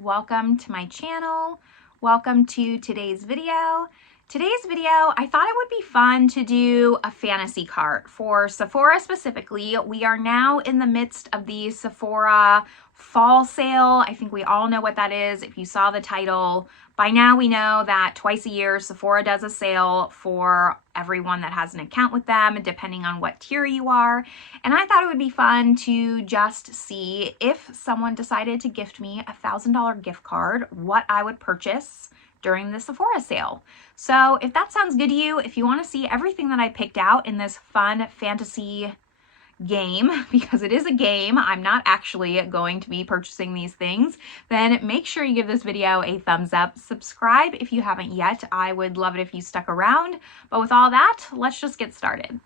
welcome to my channel. Welcome to today's video. Today's video, I thought it would be fun to do a fantasy cart for Sephora specifically. We are now in the midst of the Sephora fall sale. I think we all know what that is. If you saw the title, by now we know that twice a year Sephora does a sale for everyone that has an account with them, depending on what tier you are. And I thought it would be fun to just see if someone decided to gift me a $1,000 gift card, what I would purchase during the Sephora sale. So if that sounds good to you, if you want to see everything that I picked out in this fun fantasy game, because it is a game, I'm not actually going to be purchasing these things, then make sure you give this video a thumbs up. Subscribe if you haven't yet. I would love it if you stuck around. But with all that, let's just get started.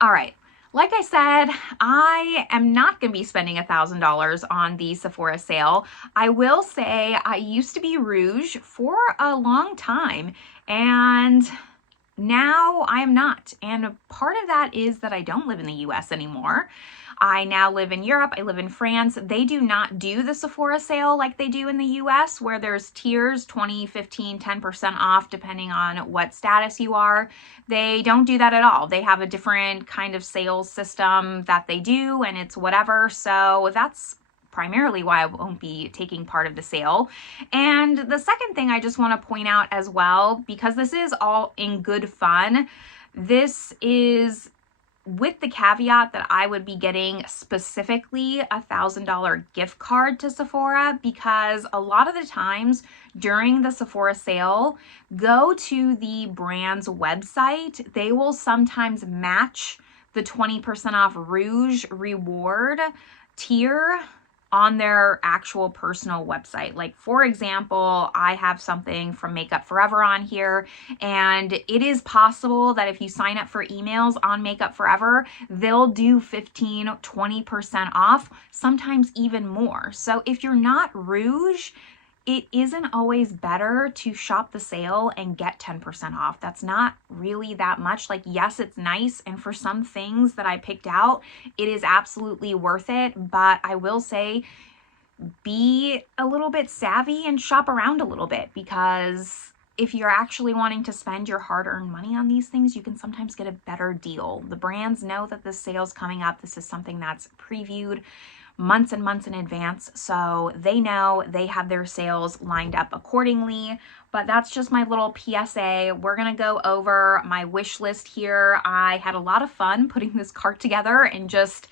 All right. Like I said, I am not going to be spending $1,000 on the Sephora sale. I will say I used to be Rouge for a long time, and now I am not. And part of that is that I don't live in the US anymore. I now live in Europe. I live in France. They do not do the Sephora sale like they do in the US, where there's tiers, 20, 15, 10% off, depending on what status you are. They don't do that at all. They have a different kind of sales system that they do, and it's whatever. So that's primarily why I won't be taking part of the sale. And the second thing I just want to point out as well, because this is all in good fun, this is with the caveat that I would be getting specifically a $1,000 gift card to Sephora, because a lot of the times during the Sephora sale, go to the brand's website. They will sometimes match the 20% off Rouge reward tier on their actual personal website. Like, for example, I have something from Makeup Forever on here, and it is possible that if you sign up for emails on Makeup Forever, they'll do 15, 20% off, sometimes even more. So if you're not Rouge, it isn't always better to shop the sale and get 10% off. That's not really that much. Like, yes, it's nice, and for some things that I picked out, it is absolutely worth it. But I will say, be a little bit savvy and shop around a little bit, because if you're actually wanting to spend your hard-earned money on these things, you can sometimes get a better deal. The brands know that this sale's coming up. This is something that's previewed months and months in advance, so they know, they have their sales lined up accordingly. But that's just my little PSA. We're gonna go over my wish list here. I had a lot of fun putting this cart together and just,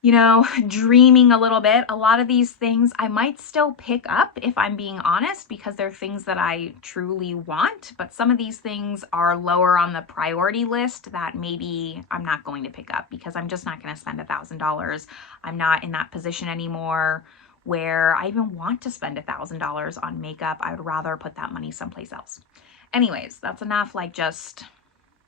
you know, dreaming a little bit. A lot of these things I might still pick up, if I'm being honest, because they're things that I truly want. But some of these things are lower on the priority list that maybe I'm not going to pick up, because I'm just not going to spend $1,000. I'm not in that position anymore where I even want to spend $1,000 on makeup. I would rather put that money someplace else. Anyways, that's enough like just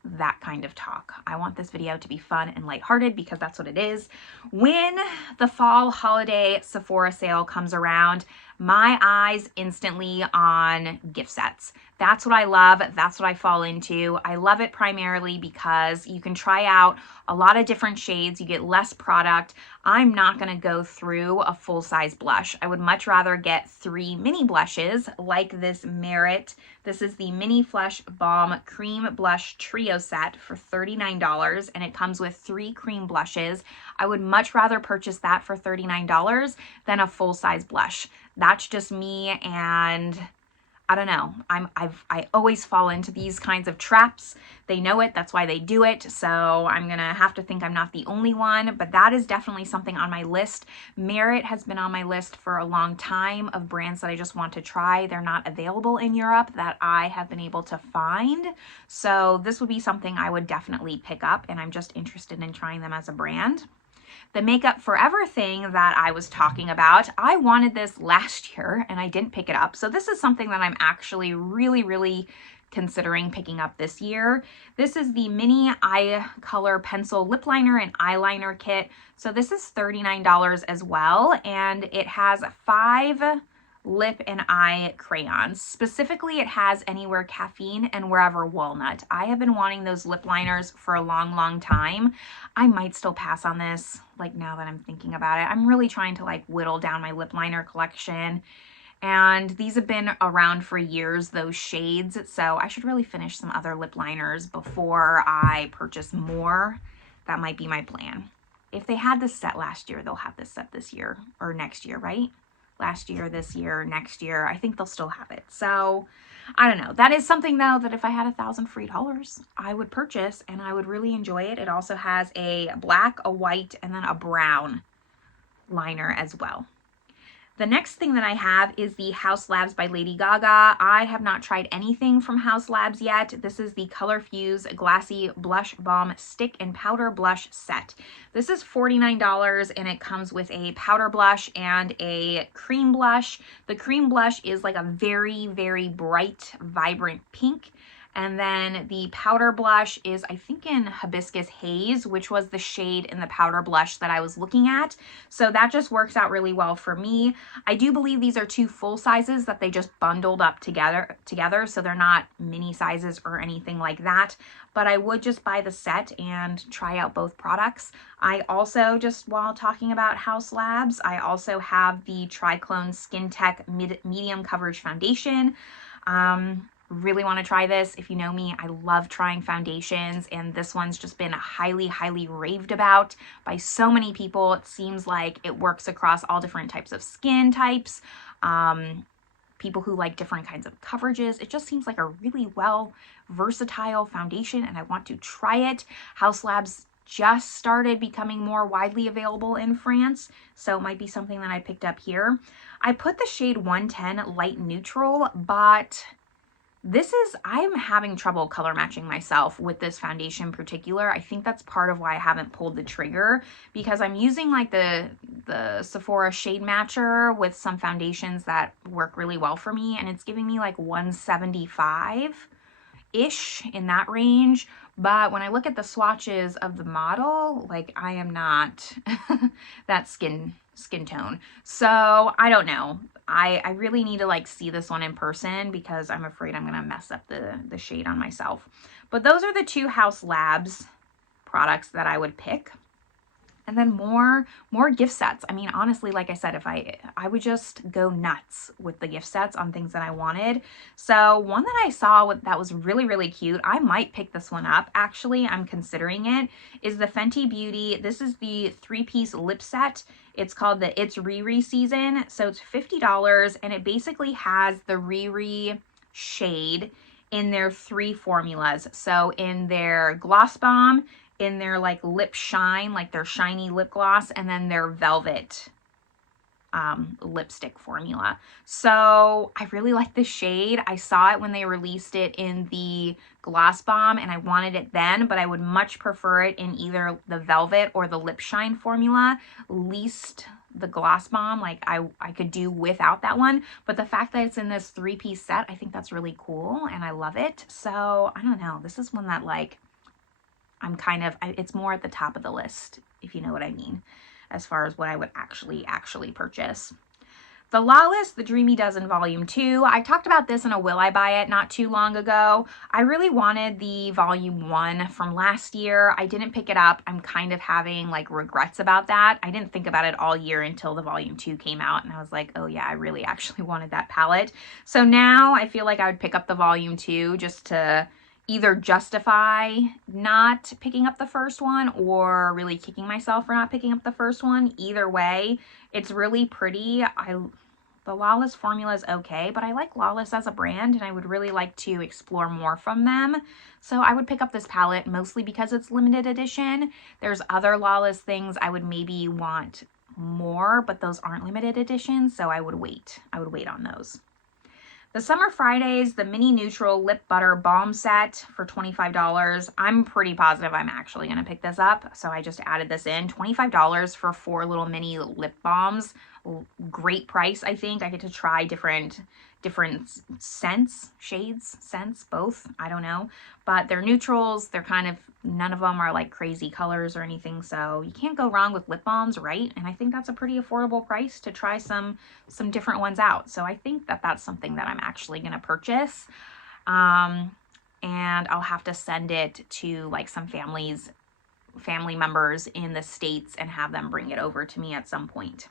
that kind of talk. I want this video to be fun and lighthearted, because that's what it is. When the fall holiday Sephora sale comes around, my eyes instantly on gift sets. That's what I love. That's what I fall into. I love it primarily because you can try out a lot of different shades. You get less product. I'm not going to go through a full-size blush. I would much rather get 3 mini blushes like this Merit. This is the Mini Flush Balm Cream Blush Trio Set for $39, and it comes with 3 cream blushes. I would much rather purchase that for $39 than a full-size blush. That's just me, and I don't know. I always fall into these kinds of traps. They know it. That's why they do it. So I'm going to have to think I'm not the only one, but that is definitely something on my list. Merit has been on my list for a long time of brands that I just want to try. They're not available in Europe that I have been able to find. So this would be something I would definitely pick up, and I'm just interested in trying them as a brand. The Makeup Forever thing that I was talking about, I wanted this last year and I didn't pick it up. So this is something that I'm actually really considering picking up this year. This is the Mini Eye Color Pencil Lip Liner and Eyeliner Kit. So this is $39 as well, and it has 5 lip and eye crayons. Specifically, it has Anywhere Caffeine and Wherever Walnut. I have been wanting those lip liners for a long time. I might still pass on this, like, now that I'm thinking about it. I'm really trying to like whittle down my lip liner collection, And these have been around for years, those shades. So I should really finish some other lip liners before I purchase more. That might be my plan. If they had this set last year, they'll have this set this year or next year, right? Last year, this year, next year. I think they'll still have it. So I don't know. That is something though that if I had $1,000 free, I would purchase and I would really enjoy it. It also has a black, a white, and then a brown liner as well. The next thing that I have is the Haus Labs by Lady Gaga. I have not tried anything from Haus Labs yet. This is the Color Fuse Glassy Blush Balm Stick and Powder Blush Set. This is $49 and it comes with a powder blush and a cream blush. The cream blush is like a very, very bright, vibrant pink. And then the powder blush is, I think, in Hibiscus Haze, which was the shade in the powder blush that I was looking at. So that just works out really well for me. I do believe these are two full sizes that they just bundled up together, so they're not mini sizes or anything like that. But I would just buy the set and try out both products. I also, just while talking about Haus Labs, I also have the Triclone Skin Tech Medium Coverage Foundation. Really want to try this. If you know me, I love trying foundations, and this one's just been highly, highly raved about by so many people. It seems like it works across all different types of skin types, people who like different kinds of coverages. It just seems like a really versatile foundation, and I want to try it. Haus Labs just started becoming more widely available in France, so it might be something that I picked up here. I put the shade 110 Light Neutral, but I'm having trouble color matching myself with this foundation in particular. I think that's part of why I haven't pulled the trigger, because I'm using like the Sephora shade matcher with some foundations that work really well for me, and it's giving me like 175-ish in that range. But when I look at the swatches of the model, like I am not that skin tone. So I don't know. I really need to like see this one in person because I'm afraid I'm gonna mess up the shade on myself. But those are the two Haus Labs products that I would pick. And then more gift sets. I mean, honestly, like I said, if I would just go nuts with the gift sets on things that I wanted. So one that I saw that was really, really cute, I might pick this one up. Actually, I'm considering it, is the Fenty Beauty. This is the 3-piece lip set. It's called the It's Riri Season. So it's $50, and it basically has the Riri shade in their 3 formulas. So in their Gloss Bomb, in their like lip shine, like their shiny lip gloss, and then their velvet lipstick formula. So I really like this shade. I saw it when they released it in the Gloss Bomb, and I wanted it then, but I would much prefer it in either the velvet or the lip shine formula. Least the Gloss Bomb, like I could do without that one, but the fact that it's in this 3-piece set, I think that's really cool, and I love it. So I don't know, this is one that like it's more at the top of the list, if you know what I mean, as far as what I would actually purchase. The Lawless, the Dreamy Dozen Volume 2. I talked about this in a Will I Buy It not too long ago. I really wanted the Volume 1 from last year. I didn't pick it up. I'm kind of having like regrets about that. I didn't think about it all year until the Volume 2 came out, and I was like, oh yeah, I really actually wanted that palette. So now I feel like I would pick up the Volume 2 just to either justify not picking up the first one or really kicking myself for not picking up the first one. Either way, it's really pretty. The Lawless formula is okay, but I like Lawless as a brand, and I would really like to explore more from them. So I would pick up this palette mostly because it's limited edition. There's other Lawless things I would maybe want more, but those aren't limited edition, so I would wait. I would wait on those. The Summer Fridays, the Mini Neutral Lip Butter Balm Set for $25. I'm pretty positive I'm actually going to pick this up, so I just added this in. $25 for 4 little mini lip balms. Great price, I think. I get to try different scents, shades, scents, both. I don't know. But they're neutrals. They're kind of, none of them are like crazy colors or anything, so you can't go wrong with lip balms, right? And I think that's a pretty affordable price to try some different ones out. So I think that that's something that I'm actually going to purchase. And I'll have to send it to like some family members in the States and have them bring it over to me at some point.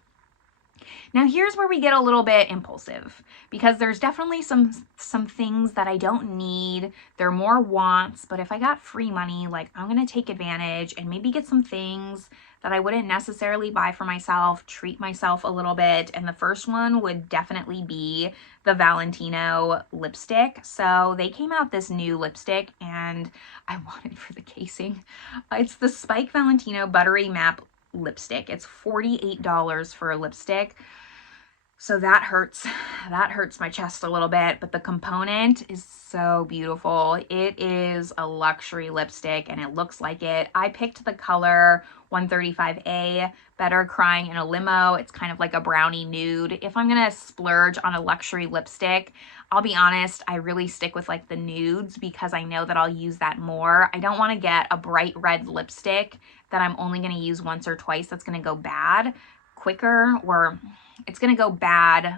Now here's where we get a little bit impulsive, because there's definitely some things that I don't need. They're more wants, but if I got free money, like, I'm gonna take advantage and maybe get some things that I wouldn't necessarily buy for myself, treat myself a little bit. And the first one would definitely be the Valentino lipstick. So they came out this new lipstick and I wanted for the casing. It's the Spike Valentino Buttery Matte lipstick. It's $48 for a lipstick. So that hurts my chest a little bit, but the component is so beautiful. It is a luxury lipstick and it looks like it. I picked the color 135A, Better Crying in a Limo. It's kind of like a brownie nude. If I'm gonna splurge on a luxury lipstick, I'll be honest, I really stick with like the nudes because I know that I'll use that more. I don't want to get a bright red lipstick that I'm only gonna use once or twice that's gonna go bad quicker, or it's gonna go bad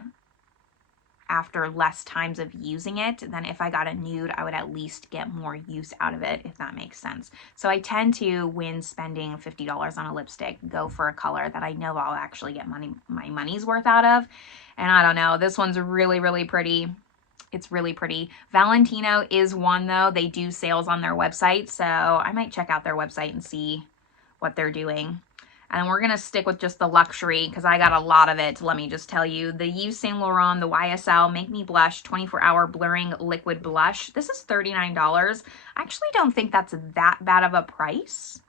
after less times of using it than if I got a nude. I would at least get more use out of it, if that makes sense. So I tend to, when spending $50 on a lipstick, go for a color that I know I'll actually get my money's worth out of. And I don't know, this one's really, really pretty. It's really pretty. Valentino is one though. They do sales on their website, so I might check out their website and see what they're doing. And we're going to stick with just the luxury because I got a lot of it. Let me just tell you. The Yves Saint Laurent, the YSL Make Me Blush 24-Hour Blurring Liquid Blush. This is $39. I actually don't think that's that bad of a price.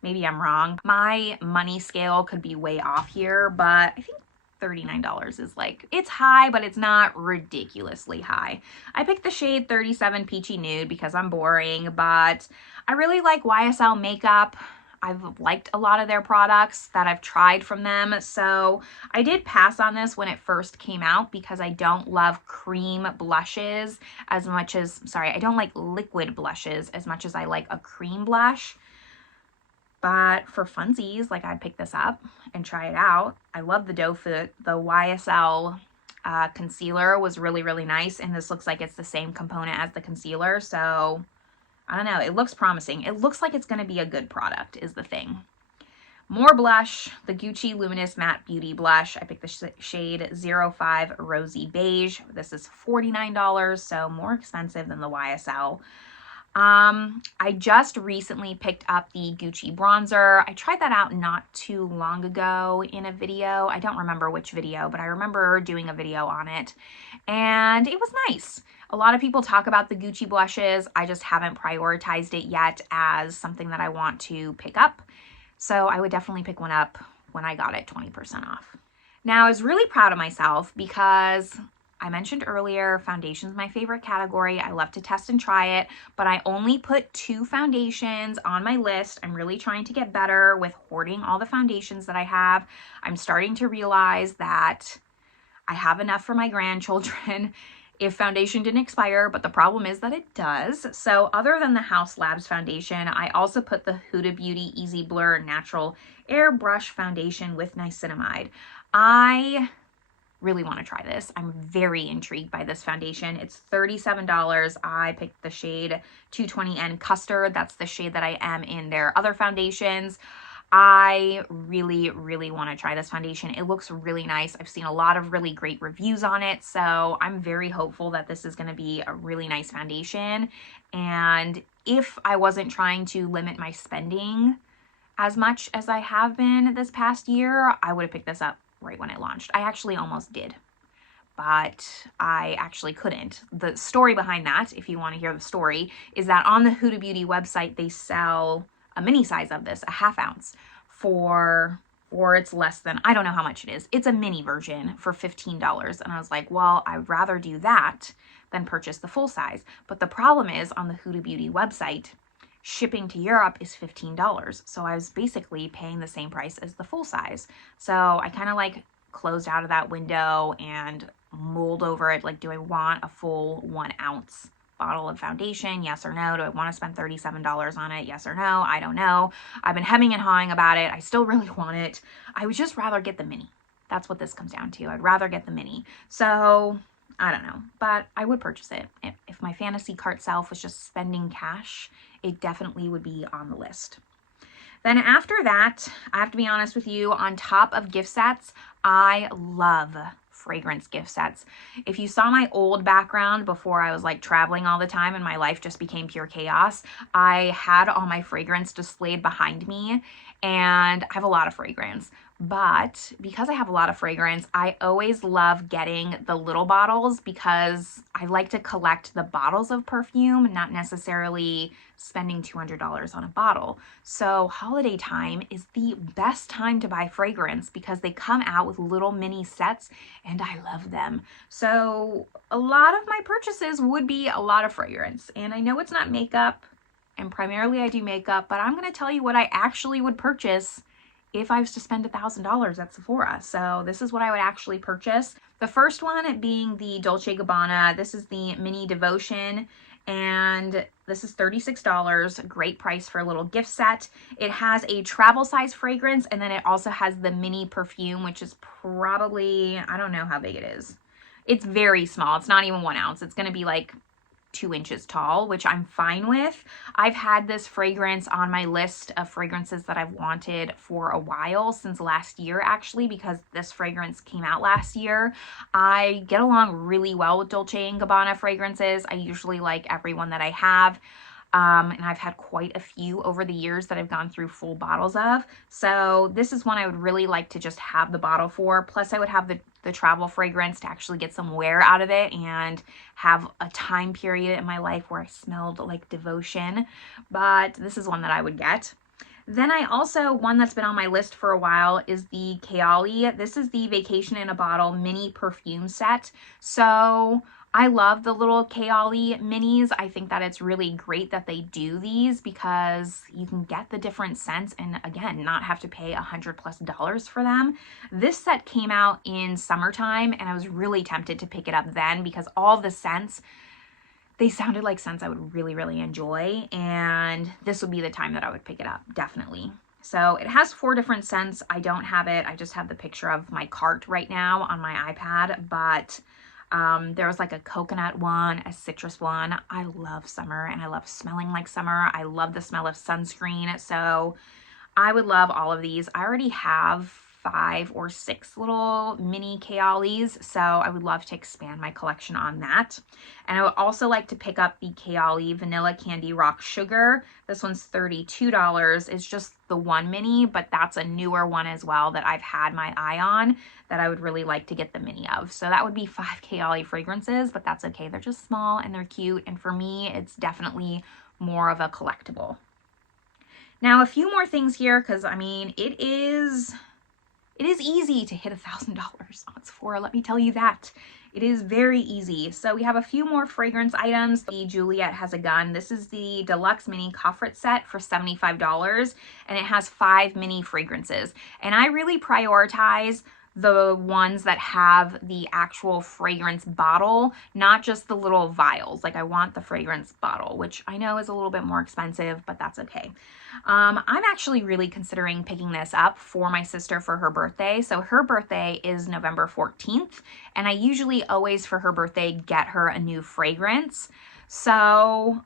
Maybe I'm wrong. My money scale could be way off here, but I think $39 is like, it's high, but it's not ridiculously high. I picked the shade 37 Peachy Nude because I'm boring, but I really like YSL makeup. I've liked a lot of their products that I've tried from them. So I did pass on this when it first came out because I don't love cream blushes as much as, I don't like liquid blushes as much as I like a cream blush. But for funsies, like, I'd pick this up and try it out. I love the doe foot. The YSL concealer was really, really nice. And this looks like it's the same component as the concealer. So I don't know. It looks promising. It looks like it's going to be a good product is the thing. More blush, the Gucci Luminous Matte Beauty Blush. I picked the shade 05 Rosy Beige. This is $49, so more expensive than the YSL. I just recently picked up the Gucci bronzer. I tried that out not too long ago in a video. I don't remember which video, but I remember doing a video on it, and it was nice. A lot of people talk about the Gucci blushes. I just haven't prioritized it yet as something that I want to pick up. So I would definitely pick one up when I got it 20% off. Now, I was really proud of myself because I mentioned earlier, foundation's my favorite category. I love to test and try it, but I only put 2 foundations on my list. I'm really trying to get better with hoarding all the foundations that I have. I'm starting to realize that I have enough for my grandchildren if foundation didn't expire, but the problem is that it does. So other than the Haus Labs foundation, I also put the Huda Beauty Easy Blur Natural Airbrush Foundation with Niacinamide. I really want to try this. I'm very intrigued by this foundation. It's $37. I picked the shade 220N Custard. That's the shade that I am in their other foundations. I really, really want to try this foundation. It looks really nice. I've seen a lot of really great reviews on it, so I'm very hopeful that this is going to be a really nice foundation. And if I wasn't trying to limit my spending as much as I have been this past year, I would have picked this up right when it launched. I actually almost did, but I actually couldn't. The story behind that, if you want to hear the story, is that on the Huda Beauty website, they sell a mini size of this, a ½ ounce, or it's less than, I don't know how much it is. It's a mini version for $15. And I was like, well, I'd rather do that than purchase the full size. But the problem is on the Huda Beauty website, shipping to Europe is $15. So I was basically paying the same price as the full size. So I kind of like closed out of that window and mulled over it. Like, do I want a full 1 ounce bottle of foundation? Yes or no? Do I want to spend $37 on it? Yes or no? I don't know. I've been hemming and hawing about it. I still really want it. I would just rather get the mini. That's what this comes down to. I'd rather get the mini. So I don't know, but I would purchase it. If my fantasy cart self was just spending cash, it definitely would be on the list. Then after that, I have to be honest with you, on top of gift sets, I love fragrance gift sets. If you saw my old background before I was like traveling all the time and my life just became pure chaos, I had all my fragrance displayed behind me, and I have a lot of fragrance. But because I have a lot of fragrance, I always love getting the little bottles because I like to collect the bottles of perfume, not necessarily spending $200 on a bottle. So holiday time is the best time to buy fragrance because they come out with little mini sets and I love them. So a lot of my purchases would be a lot of fragrance. And I know it's not makeup, and primarily I do makeup, but I'm going to tell you what I actually would purchase if I was to spend $1,000 at Sephora. So this is what I would actually purchase. The first one being the Dolce Gabbana. This is the Mini Devotion, and this is $36. Great price for a little gift set. It has a travel size fragrance, and then it also has the mini perfume, which is probably, I don't know how big it is. It's very small. It's not even 1 ounce. It's going to be like 2 inches tall, which I'm fine with. I've had this fragrance on my list of fragrances that I've wanted for a while, since last year actually, because this fragrance came out last year. I get along really well with Dolce & Gabbana fragrances. I usually like every one that I have. And I've had quite a few over the years that I've gone through full bottles of. So this is one I would really like to just have the bottle for. Plus I would have the travel fragrance to actually get some wear out of it and have a time period in my life where I smelled like devotion. But this is one that I would get. Then I also, one that's been on my list for a while is the Kayali. This is the Vacation in a Bottle mini perfume set. So I love the little Kayali minis. I think that it's really great that they do these because you can get the different scents and again, not have to pay $100+ for them. This set came out in summertime and I was really tempted to pick it up then because all the scents, they sounded like scents I would really, really enjoy, and this would be the time that I would pick it up, definitely. So it has 4 different scents. I don't have it. I just have the picture of my cart right now on my iPad, but there was like a coconut one, a citrus one. I love summer and I love smelling like summer. I love the smell of sunscreen. So I would love all of these. I already have 5 or 6 little mini Kayalis, so I would love to expand my collection on that. And I would also like to pick up the Kayali Vanilla Candy Rock Sugar. This one's $32. It's just the one mini, but that's a newer one as well that I've had my eye on that I would really like to get the mini of. So that would be 5 Kayali fragrances, but that's okay. They're just small and they're cute, and for me, it's definitely more of a collectible. Now, a few more things here, because I mean, it is easy to hit $1,000 on Sephora, let me tell you that. It is very easy. So we have a few more fragrance items. The Juliette Has a Gun. This is the deluxe mini Coffret set for $75, and it has 5 mini fragrances. And I really prioritize the ones that have the actual fragrance bottle, not just the little vials. Like I want the fragrance bottle, which I know is a little bit more expensive, but that's okay. I'm actually really considering picking this up for my sister for her birthday. So her birthday is November 14th, and I usually always for her birthday get her a new fragrance. So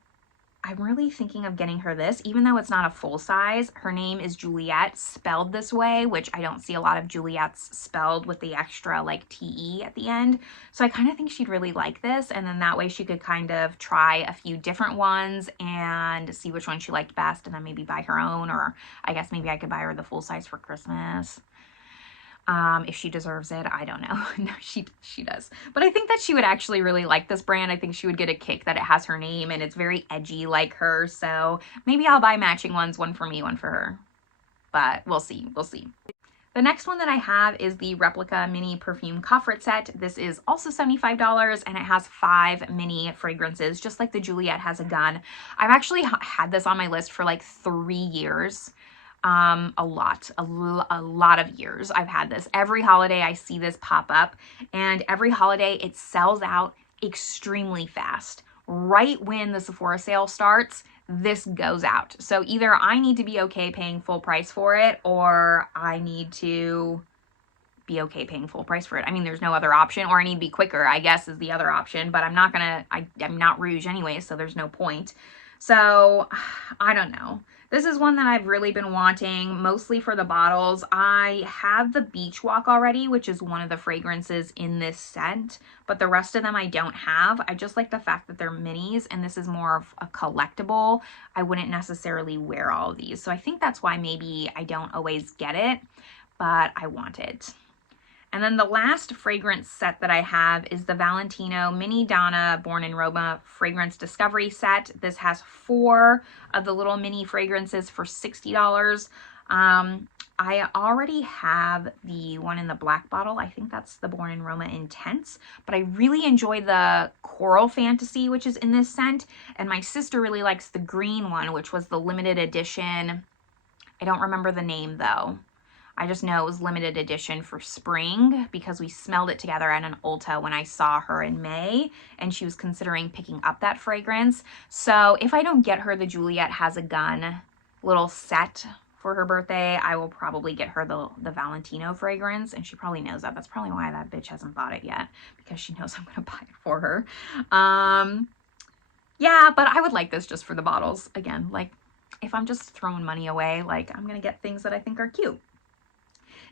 I'm really thinking of getting her this, even though it's not a full size. Her name is Juliette, spelled this way, which I don't see a lot of Juliettes spelled with the extra like TE at the end. So I kind of think she'd really like this, and then that way she could kind of try a few different ones and see which one she liked best, and then maybe buy her own, or I guess maybe I could buy her the full size for Christmas. If she deserves it, I don't know. No, she does. But I think that she would actually really like this brand. I think she would get a kick that it has her name and it's very edgy like her. So maybe I'll buy matching ones, one for me, one for her. But we'll see. We'll see. The next one that I have is the Replica Mini Perfume Coffret Set. This is also $75, and it has 5 mini fragrances, just like the Juliette Has a Gun. I've actually had this on my list for like 3 years. A lot of years I've had this. Every holiday I see this pop up, and every holiday it sells out extremely fast. Right when the Sephora sale starts, this goes out. So either I need to be okay paying full price for it, or I need to be okay paying full price for it. I mean, there's no other option, or I need to be quicker, I guess, is the other option, but I'm not Rouge anyway, so there's no point. So I don't know. This is one that I've really been wanting, mostly for the bottles. I have the Beach Walk already, which is one of the fragrances in this scent, but the rest of them I don't have. I just like the fact that they're minis, and this is more of a collectible. I wouldn't necessarily wear all of these. So I think that's why maybe I don't always get it, but I want it. And then the last fragrance set that I have is the Valentino Mini Donna Born in Roma Fragrance Discovery Set. This has 4 of the little mini fragrances for $60. I already have the one in the black bottle. I think that's the Born in Roma Intense, but I really enjoy the Coral Fantasy, which is in this scent. And my sister really likes the green one, which was the limited edition. I don't remember the name though. I just know it was limited edition for spring because we smelled it together at an Ulta when I saw her in May, and she was considering picking up that fragrance. So if I don't get her the Juliette Has a Gun little set for her birthday, I will probably get her the Valentino fragrance, and she probably knows that. That's probably why that bitch hasn't bought it yet, because she knows I'm going to buy it for her. Yeah, but I would like this just for the bottles. Again, like if I'm just throwing money away, like I'm going to get things that I think are cute.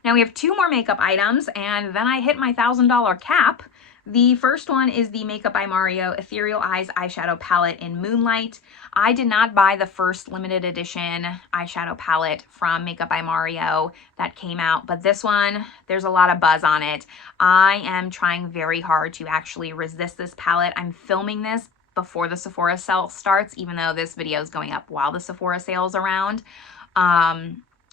Now we have 2 more makeup items, and then I hit my $1,000 cap. The first one is the Makeup by Mario Ethereal Eyes Eyeshadow Palette in Moonlight. I did not buy the first limited edition eyeshadow palette from Makeup by Mario that came out, but this one, there's a lot of buzz on it. I am trying very hard to actually resist this palette. I'm filming this before the Sephora sale starts, even though this video is going up while the Sephora sale is around.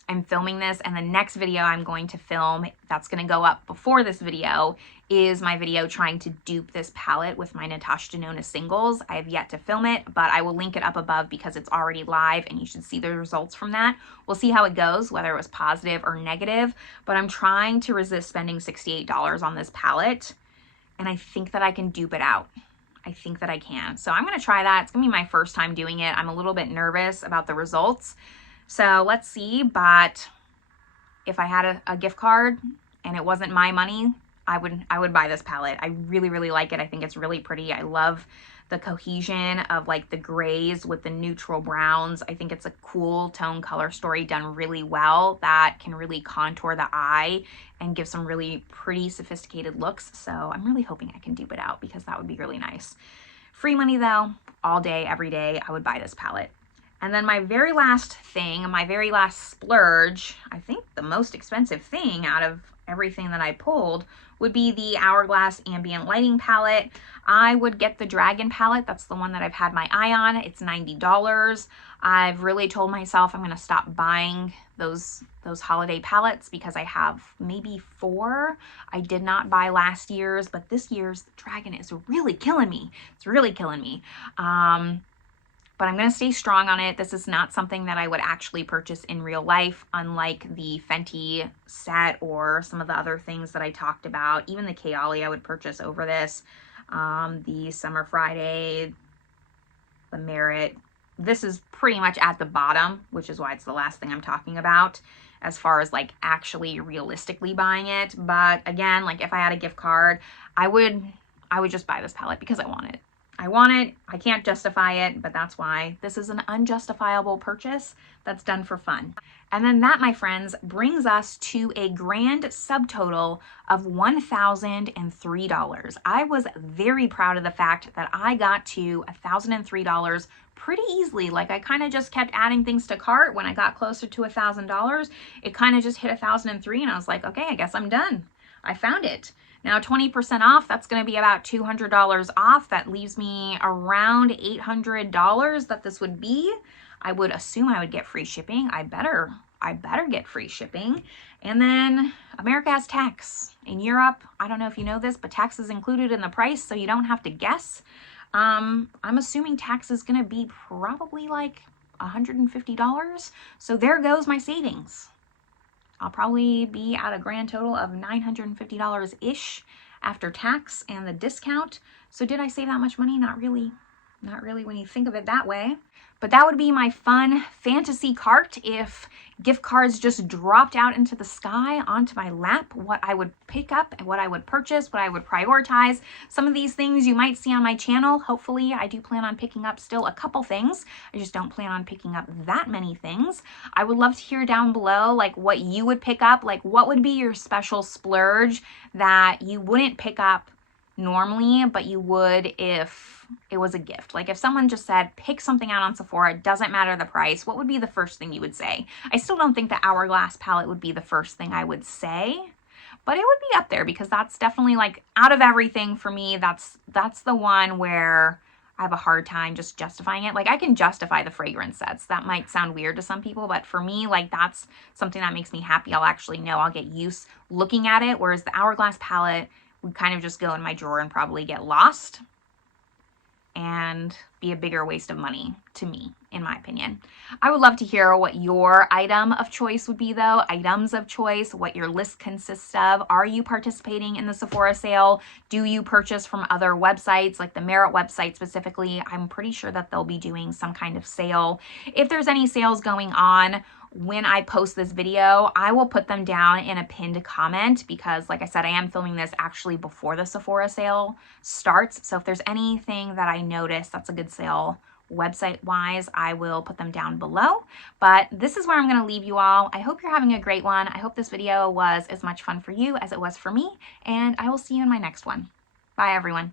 I'm filming this, and the next video I'm going to film that's going to go up before this video is my video trying to dupe this palette with my Natasha Denona singles. I have yet to film it, but I will link it up above because it's already live and you should see the results from that. We'll see how it goes, whether it was positive or negative, but I'm trying to resist spending $68 on this palette, and I think that I can dupe it out. I think that I can. So I'm going to try that. It's going to be my first time doing it. I'm a little bit nervous about the results. So let's see, but if I had a gift card and it wasn't my money, I would buy this palette. I really, really like it. I think it's really pretty. I love the cohesion of like the grays with the neutral browns. I think it's a cool tone color story done really well that can really contour the eye and give some really pretty sophisticated looks. So I'm really hoping I can dupe it out because that would be really nice. Free money though, all day, every day, I would buy this palette. And then my very last thing, my very last splurge, I think the most expensive thing out of everything that I pulled would be the Hourglass Ambient Lighting Palette. I would get the Dragon palette. That's the one that I've had my eye on. It's $90. I've really told myself I'm going to stop buying those holiday palettes because I have maybe 4. I did not buy last year's, but this year's Dragon is really killing me. It's really killing me. But I'm going to stay strong on it. This is not something that I would actually purchase in real life, unlike the Fenty set or some of the other things that I talked about. Even the Kayali I would purchase over this. The Summer Friday, the Merit. This is pretty much at the bottom, which is why it's the last thing I'm talking about as far as like actually realistically buying it. But again, like if I had a gift card, I would just buy this palette because I want it. I want it. I can't justify it, but that's why this is an unjustifiable purchase that's done for fun. And then that, my friends, brings us to a grand subtotal of $1,003. I was very proud of the fact that I got to $1,003 pretty easily. Like I kind of just kept adding things to cart. When I got closer to $1,000, it kind of just hit $1,003 and I was like, okay, I guess I'm done. I found it. Now 20% off, that's going to be about $200 off. That leaves me around $800 that this would be. I would assume I would get free shipping. I better get free shipping. And then America has tax. In Europe, I don't know if you know this, but tax is included in the price, so you don't have to guess. I'm assuming tax is going to be probably like $150. So there goes my savings. I'll probably be at a grand total of $950-ish after tax and the discount. So did I save that much money? Not really. Not really when you think of it that way. But that would be my fun fantasy cart if gift cards just dropped out into the sky onto my lap, what I would pick up and what I would purchase, what I would prioritize. Some of these things you might see on my channel. Hopefully, I do plan on picking up still a couple things. I just don't plan on picking up that many things. I would love to hear down below like what you would pick up, like what would be your special splurge that you wouldn't pick up normally, but you would if it was a gift. Like if someone just said, pick something out on Sephora, it doesn't matter the price, what would be the first thing you would say? I still don't think the Hourglass palette would be the first thing I would say, but it would be up there because that's definitely like out of everything for me, that's the one where I have a hard time just justifying it. Like I can justify the fragrance sets. That might sound weird to some people, but for me, like that's something that makes me happy. I'll actually know, I'll get used looking at it, whereas the Hourglass palette would kind of just go in my drawer and probably get lost and be a bigger waste of money to me, in my opinion. I would love to hear what your item of choice would be though, items of choice, what your list consists of. Are you participating in the Sephora sale? Do you purchase from other websites, like the Merit website specifically? I'm pretty sure that they'll be doing some kind of sale. If there's any sales going on, when I post this video, I will put them down in a pinned comment because like I said, I am filming this actually before the Sephora sale starts. So if there's anything that I notice that's a good sale website wise, I will put them down below. But this is where I'm going to leave you all. I hope you're having a great one. I hope this video was as much fun for you as it was for me, and I will see you in my next one. Bye everyone.